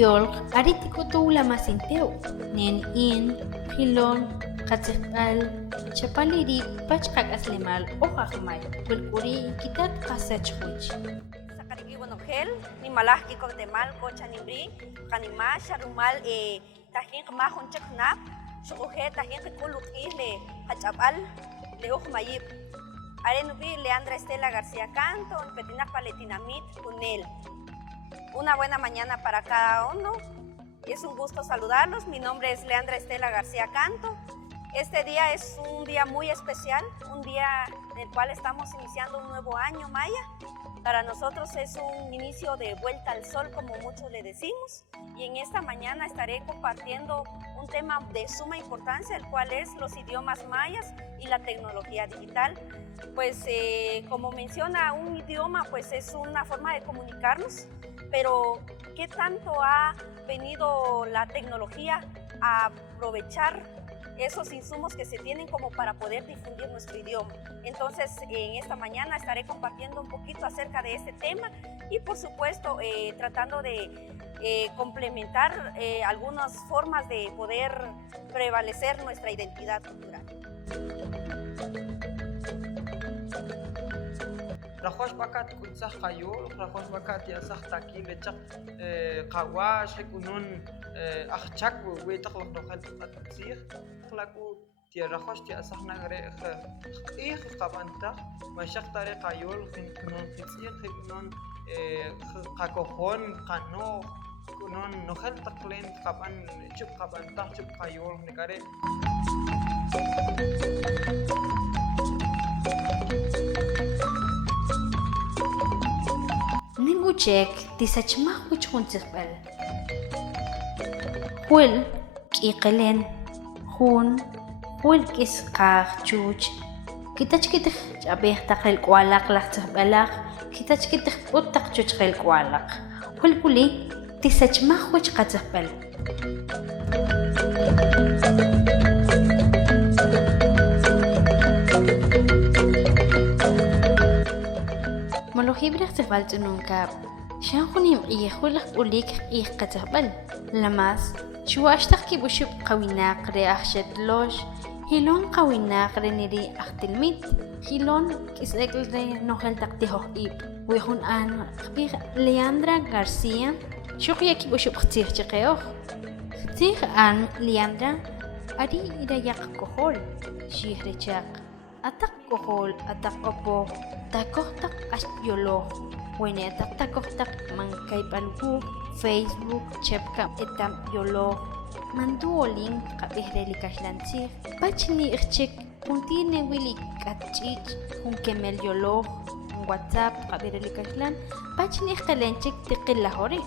yolq aritikutu lamasinteu nen in pilon qatsqal chapaliri pachqak aslemal ojaqmay kulkuri kitat qasachhuch Sakarikiwanogel ni malahki koktemal kochanibri kanima sharumal tahin qmahun chaknap shuquje tahin qikuluk ile hachapal le ojmayib Arenubi Leandra Estela García Canto, Petina Paletinamit, Cunel. Una buena mañana para cada uno. Es un gusto saludarlos. Mi nombre es Leandra Estela García Canto. Este día es un día muy especial, un día en el cual estamos iniciando un nuevo año maya. Para nosotros es un inicio de vuelta al sol, como muchos le decimos. Y en esta mañana estaré compartiendo un tema de suma importancia, el cual es los idiomas mayas y la tecnología digital. Pues como menciona, un idioma pues es una forma de comunicarnos, pero ¿qué tanto ha venido la tecnología a aprovechar esos insumos que se tienen como para poder difundir nuestro idioma? Entonces, en esta mañana estaré compartiendo un poquito acerca de este tema y, por supuesto, tratando de complementar algunas formas de poder prevalecer nuestra identidad cultural. Rajosh bakat kutsah kayul, rajosh bakat ya sah taki lecak kawash kunun achak wetak loh dokal atsir, kelaku tia rajosh tia sah nagre kabanta, masyak tare kayul kunun kitsir kunun kakohon kano kunun nokal taklen kapan cup kabanta cup kayul negare. Ninguchek tisachmah wichkuntzqbal. Huel k'iqelen hun huel kisqaq chuch kitach kitij ch'abej taqel kwalaq laqtzqbalaq kitach kitij p'utaq chuchqel kwalaq huel kuli tisachmah wichqatzqbal. Malohibraq tzqbal tz'ununkab shanjunim q'iyejulaq ulik q'iyqatzqbal lamas xuaxtaq kibuxup qawinaq re ajxetlox hilon qawinaq re niri ajtilmit hilon k'is'ek' re nojel taq tijoj'ib' wejun an qb'ij Leandra García xuqya kibuxup qtzij chiqeoj qtzij an Leandra ari irayaq kojol xij re chaq ataq kojol ataq opoj takoj taq q'axyoloj wene ataq takoj taq mankayp'alwuj Facebook chepka etam yoloj manduolin qab'ij re likaxlantzij pach ni'ijchik juntir newil ik'atch'ich jun kemel yoloj WhatsApp qab'ij re likaxlan pach ni'ijqelenchik tiqil lajori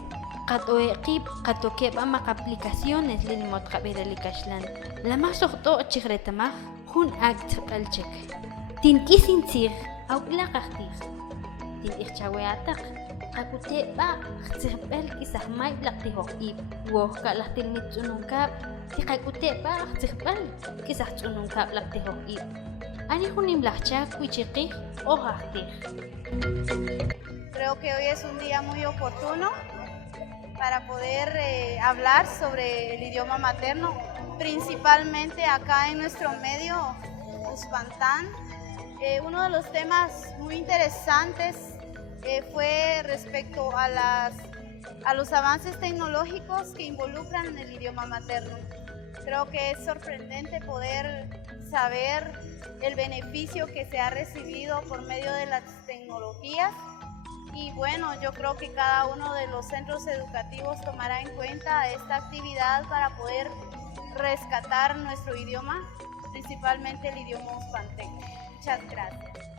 qat'o'ej qiib' qatokeb' amaq aplicaciones lilmot qab'ij re likaxlan lamaj soqt'o' chij re tamaj jun ak tz'b'alchik tink'isintzij awk'laq ajtij tin'ij chawe ataq qakuteb'a qtz'b'al kisajmay laq tijoj'ib' woj ka'laj tilmit tz'ununkab' tiqakuteb'a qtz'b'al kisaj tz'ununkab' laq tijoj'ib' ani junim laj chak wichiqij oj ajtij. Creo que hoy es un día muy oportuno para poder hablar sobre el idioma materno, principalmente acá en nuestro medio, Uspantán. Uno de los temas muy interesantes fue respecto a los avances tecnológicos que involucran el idioma materno. Creo que es sorprendente poder saber el beneficio que se ha recibido por medio de las tecnologías. Y bueno, yo creo que cada uno de los centros educativos tomará en cuenta esta actividad para poder rescatar nuestro idioma, principalmente el idioma uspanteco. Muchas gracias.